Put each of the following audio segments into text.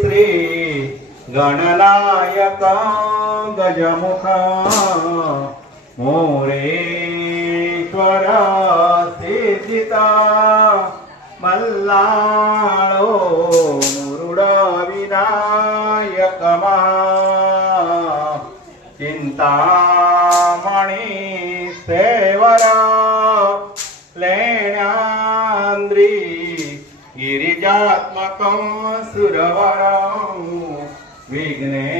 శ్రీ గణనాయక గజముఖ మోరేశ్వర సిద్ధిత మల్లాళో మురుడా వినాయక చింతామణి సేవరా లేణాంద్రి గిరిజాత్మకం ഇങ്ങനെ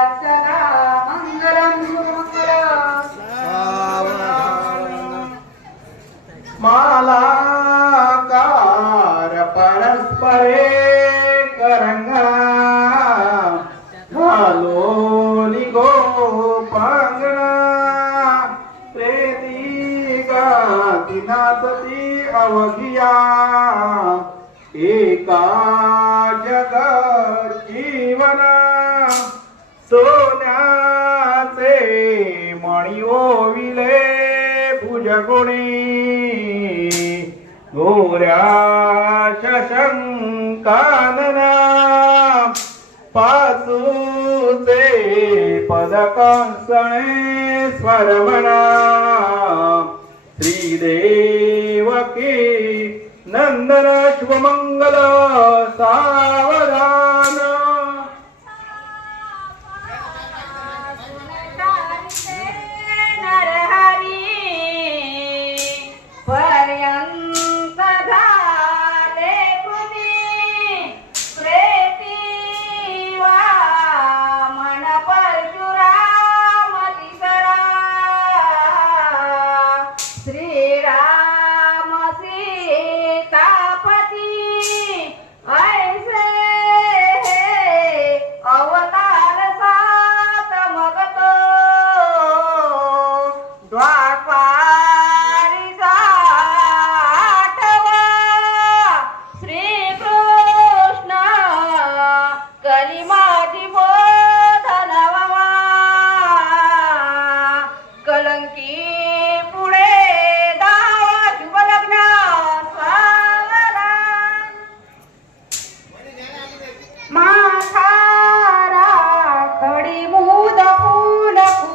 गोविले भुजगुणी गोऱ्या शशंकानना पासूचे पदकासणे स्वरमणा श्रीदेवकी नंदनाश्वमंगला सा ಕೂಡ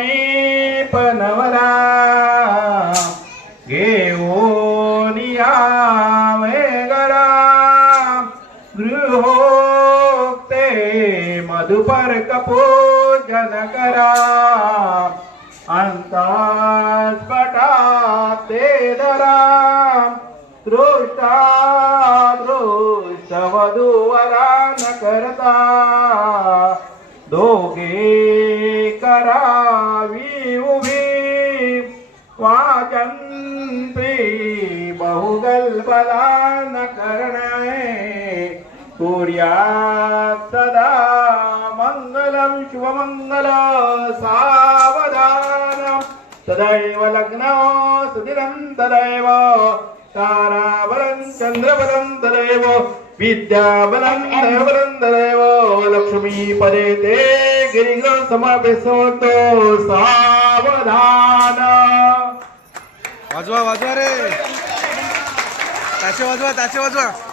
मी नवरा घेऊन यावे गरा गृहोक्ते मधुपर पूजन करा. अंतास्पटा ते दरा सदा मङ्गलं शुभमङ्गल सावधानम् सदैव लग्न सुदिनं तदैव ताराबलं चन्द्रबलं तदैव विद्याबलं धनबलं तदैव। लक्ष्मीपदे ते गिरिग्रह समावेशोतो सावधान। वाजवा वाजवा रे। ताशे वाजवा ताशे वाजवा।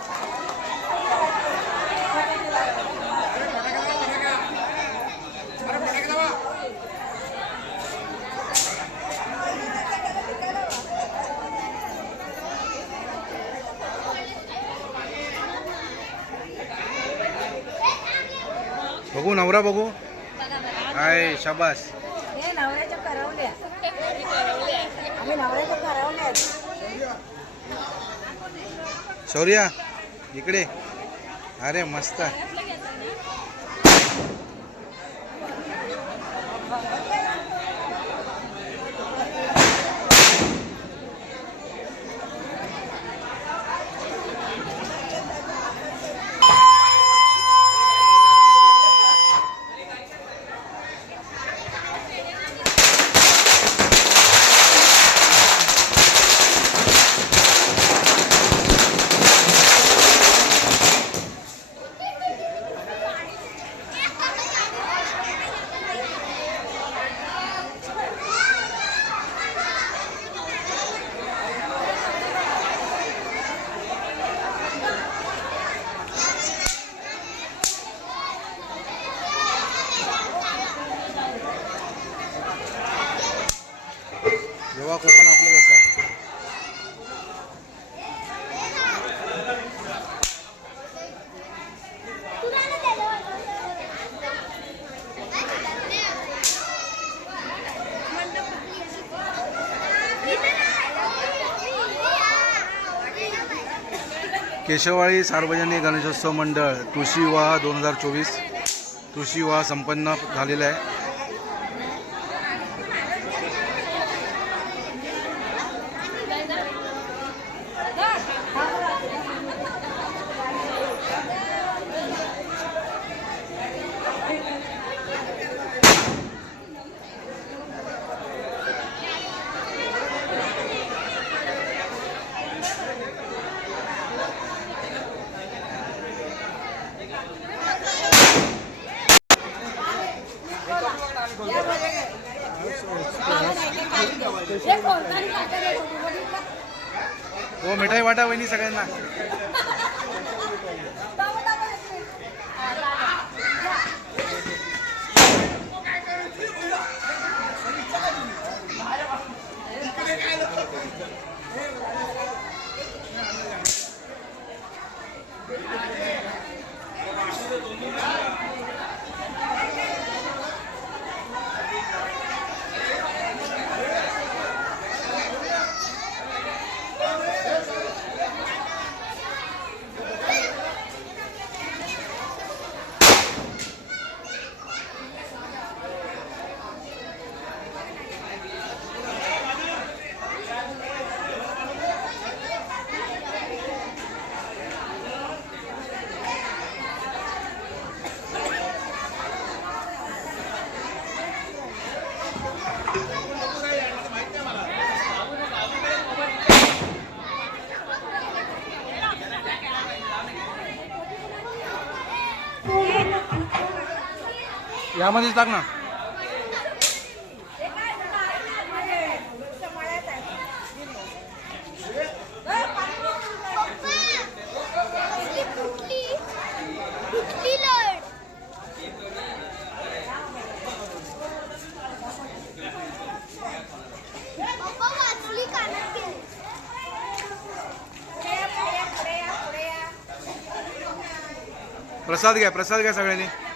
बघू नवरा बघू. हाय शाबास. नवऱ्याच्या करवल्या. आम्ही नवऱ्याच्या करवल्या. शौर्या इकडे. अरे मस्त. आपलं जसा. सार्वजनिक गणेशोत्सव मंडळ तुळशी विवाह दोन हजार चोवीस. तुळशी विवाह संपन्न झालेला आहे हो मिठाई वाटा वहिनी सगळ्यांना. यामध्येच टाक ना. प्रसाद घ्या प्रसाद घ्या सगळ्यांनी.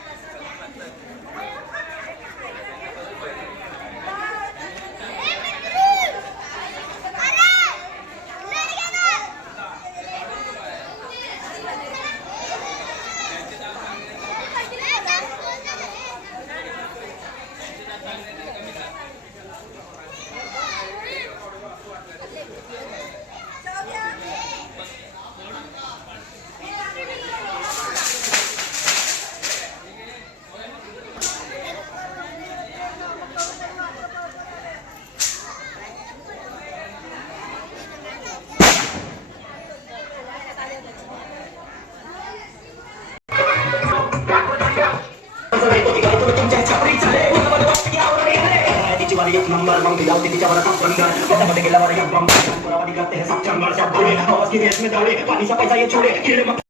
एक नंबर मग लावते तिच्यावर संबंध त्याच्यामध्ये गेल्यावर एक बंब पुरावा करते हैं हे सक्षम वर्षात पुढे आवाज पानी पाणीचा पैसा ये छोडे खेळ मत